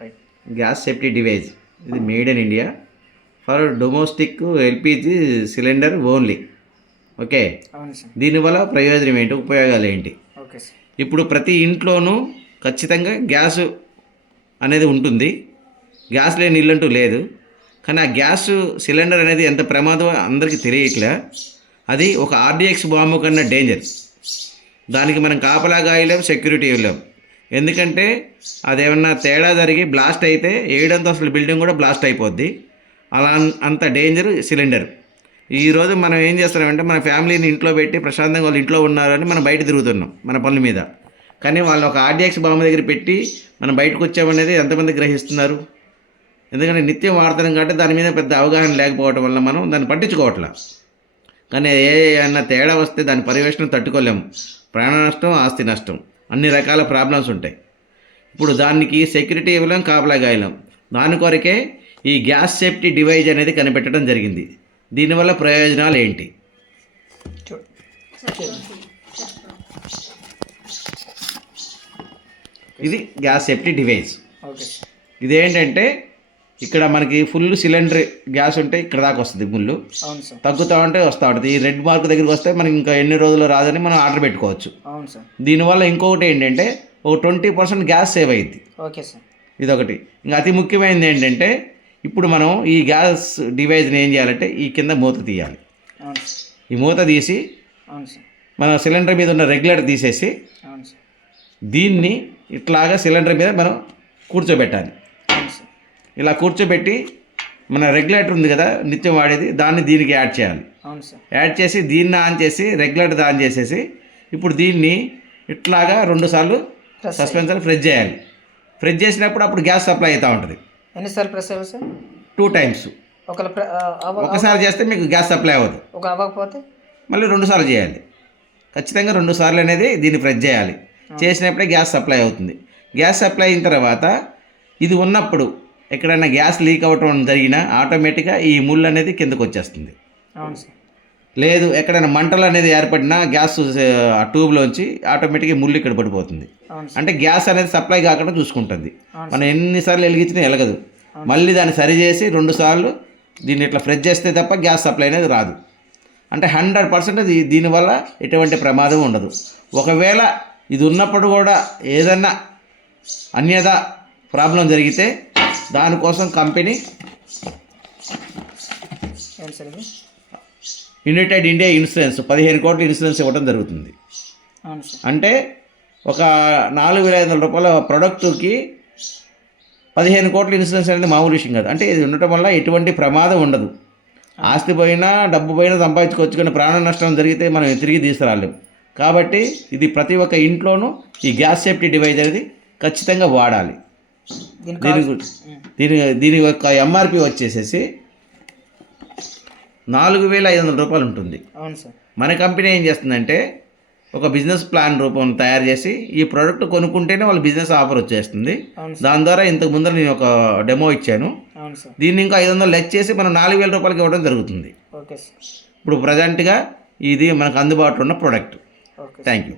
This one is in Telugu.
రైట్. గ్యాస్ సేఫ్టీ డివైస్ ఇది made in India for domestic LPG cylinder only. Okay, అవును సార్. దీనివల్ల ప్రయోజనం ఏంటి, ఉపయోగాలు ఏంటి? Okay sir. ఇప్పుడు ప్రతి ఇంట్లోనూ ఖచ్చితంగా గ్యాసు అనేది ఉంటుంది. గ్యాస్ లేని ఇల్లంటూ లేదు. కానీ ఆ గ్యాస్ సిలిండర్ అనేది ఎంత ప్రమాదమో అందరికీ తెలియట్లే. అది ఒక ఆర్డిఎక్స్ బాంబు కన్నా డేంజర్. దానికి మనం కాపలా గాయలేం, సెక్యూరిటీ ఇవ్వలేం. ఎందుకంటే అదేమన్నా తేడా జరిగి బ్లాస్ట్ అయితే 7 అంతస్తుల బిల్డింగ్ కూడా బ్లాస్ట్ అయిపోద్ది. అలా అంత డేంజర్ సిలిండర్. ఈరోజు మనం ఏం చేస్తున్నామంటే మన ఫ్యామిలీని ఇంట్లో పెట్టి ప్రశాంతంగా వాళ్ళు ఇంట్లో ఉన్నారని మనం బయట తిరుగుతున్నాం మన పనుల మీద. కానీ వాళ్ళు ఒక ఆర్డిఎక్స్ బాంబు దగ్గర పెట్టి మనం బయటకు వచ్చామనేది ఎంతమంది గ్రహిస్తున్నారు? ఎందుకంటే నిత్యం వాడుతున్నాం కాబట్టి దాని మీద పెద్ద అవగాహన లేకపోవడం వల్ల మనం దాన్ని పట్టించుకోవట్లా. కానీ ఏమన్నా తేడా వస్తే దాని పర్యవేక్షణ తట్టుకోలేము. ప్రాణ నష్టం, ఆస్తి నష్టం, అన్ని రకాల ప్రాబ్లమ్స్ ఉంటాయి. ఇప్పుడు దానికి సెక్యూరిటీ ఇవ్వలేం, కాపలా గాయలేం. దాని కొరకే ఈ గ్యాస్ సేఫ్టీ డివైజ్ అనేది కనిపెట్టడం జరిగింది. దీనివల్ల ప్రయోజనాలు ఏంటి? ఇది గ్యాస్ సేఫ్టీ డివైస్. ఓకే. ఇదేంటంటే ఇక్కడ మనకి ఫుల్ సిలిండర్ గ్యాస్ ఉంటే ఇక్కడ దాకా వస్తుంది ముళ్ళు. అవును సార్. తగ్గుతూ ఉంటే వస్తూ ఉంటుంది. ఈ రెడ్ మార్క్ దగ్గరికి వస్తే మనకి ఇంకా ఎన్ని రోజులు రాదని మనం ఆర్డర్ పెట్టుకోవచ్చు. అవును సార్. దీనివల్ల ఇంకొకటి ఏంటంటే ఒక 20% గ్యాస్ సేవ్ అయ్యింది. Okay sir. ఇదొకటి. ఇంకా అతి ముఖ్యమైనది ఏంటంటే ఇప్పుడు మనం ఈ గ్యాస్ డివైస్ని ఏం చేయాలంటే ఈ కింద మూత తీయాలి. అవును సార్. ఈ మూత తీసి అవును సార్. మన సిలిండర్ మీద ఉన్న రెగ్యులేటర్ తీసేసి అవును సార్. దీన్ని ఇట్లాగా సిలిండర్ మీద మనం కూర్చోబెట్టాలి. అవును సార్. ఇలా కూర్చోబెట్టి మన రెగ్యులేటర్ ఉంది కదా నిత్యం వాడేది, దాన్ని దీనికి యాడ్ చేయాలి. అవును సార్. యాడ్ చేసి దీన్ని ఆన్ చేసి రెగ్యులేటర్ ఆన్ చేసేసి ఇప్పుడు దీన్ని ఇట్లాగా 2 సార్లు సస్పెన్షన్ ప్రెస్ చేయాలి. ప్రెస్ చేసినప్పుడు అప్పుడు గ్యాస్ సప్లై అవుతూ ఉంటుంది. ఎన్నిసార్లు ప్రెస్ అవ్వాలి సార్? 2 టైమ్స్. ఒకసారి చేస్తే మీకు గ్యాస్ సప్లై అవ్వదు. అవ్వకపోతే మళ్ళీ 2 సార్లు చేయాలి. ఖచ్చితంగా 2 సార్లు అనేది దీన్ని ప్రెస్ చేయాలి. చేసినప్పుడే గ్యాస్ సప్లై అవుతుంది. గ్యాస్ సప్లై అయిన తర్వాత ఇది ఉన్నప్పుడు ఎక్కడైనా గ్యాస్ లీక్ అవ్వటం జరిగినా ఆటోమేటిక్గా ఈ ముళ్ళు అనేది కిందకు వచ్చేస్తుంది. అవును సార్. లేదు ఎక్కడైనా మంటలు అనేది ఏర్పడినా గ్యాస్ ఆ ట్యూబ్లోంచి ఆటోమేటిక్గా ముళ్ళు ఇక్కడ పడిపోతుంది. అంటే గ్యాస్ అనేది సప్లై కాకుండా చూసుకుంటుంది. మనం ఎన్నిసార్లు వెలిగించినా వెలగదు. మళ్ళీ దాన్ని సరిచేసి 2 సార్లు దీన్ని ఇట్లా ఫ్రెష్ చేస్తే తప్ప గ్యాస్ సప్లై అనేది రాదు. అంటే 100% దీనివల్ల ఎటువంటి ప్రమాదం ఉండదు. ఒకవేళ ఇది ఉన్నప్పుడు కూడా ఏదన్నా అన్యదా ప్రాబ్లం జరిగితే దానికోసం కంపెనీ యునైటెడ్ ఇండియా ఇన్సూరెన్స్ 15 కోట్ల ఇన్సూరెన్స్ ఇవ్వడం జరుగుతుంది. అంటే ఒక 4,500 రూపాయల ప్రొడక్ట్కి 15 కోట్ల ఇన్సూరెన్స్ అనేది మామూలు విషయం కాదు. అంటే ఇది ఉండటం వల్ల ఎటువంటి ప్రమాదం ఉండదు. ఆస్తి పోయినా డబ్బు పోయినా సంపాదించుకోవచ్చు, కానీ ప్రాణ నష్టం జరిగితే మనం తిరిగి తీసుకురాలేము. కాబట్టి ఇది ప్రతి ఒక్క ఇంట్లోనూ ఈ గ్యాస్ సేఫ్టీ డివైస్ అనేది ఖచ్చితంగా వాడాలి. దీని యొక్క ఎంఆర్పి వచ్చేసేసి 4,500 రూపాయలు ఉంటుంది. అవును సార్. మన కంపెనీ ఏం చేస్తుందంటే ఒక బిజినెస్ ప్లాన్ రూపం తయారు చేసి ఈ ప్రోడక్ట్ కొనుక్కుంటేనే వాళ్ళ బిజినెస్ ఆఫర్ వచ్చేస్తుంది. దాని ద్వారా ఇంతకు ముందర నేను ఒక డెమో ఇచ్చాను. దీన్ని ఇంకా 500 లెస్ చేసి మనం 4,000 రూపాయలకి ఇవ్వడం జరుగుతుంది. ఓకే. ఇప్పుడు ప్రజెంట్గా ఇది మనకు అందుబాటులో ఉన్న ప్రోడక్ట్. Thank you.